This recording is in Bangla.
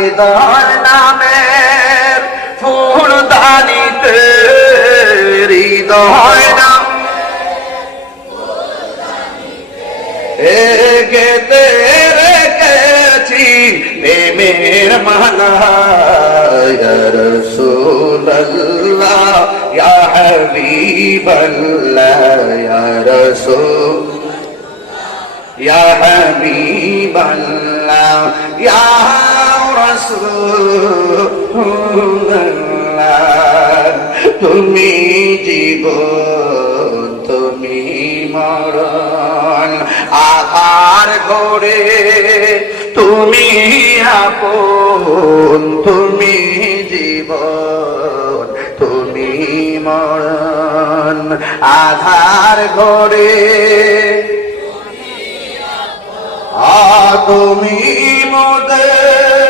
হৃদয় নামের ফুলদানিতে হৃদয় নাম গেতে রেখেছি প্রেমের মালা ইয়া রাসূলুল্লাহ ইয়া হাবিবাল্লাহ ইয়া রাসূল ইয়া হাবিবাল্লাহ ইয়া রাসূলুল্লাহ তুমি জীবন তুমি মরণ আধার ঘরে তুমি আপন তুমি জীবন তুমি মরণ আধার ঘরে তুমি মোদের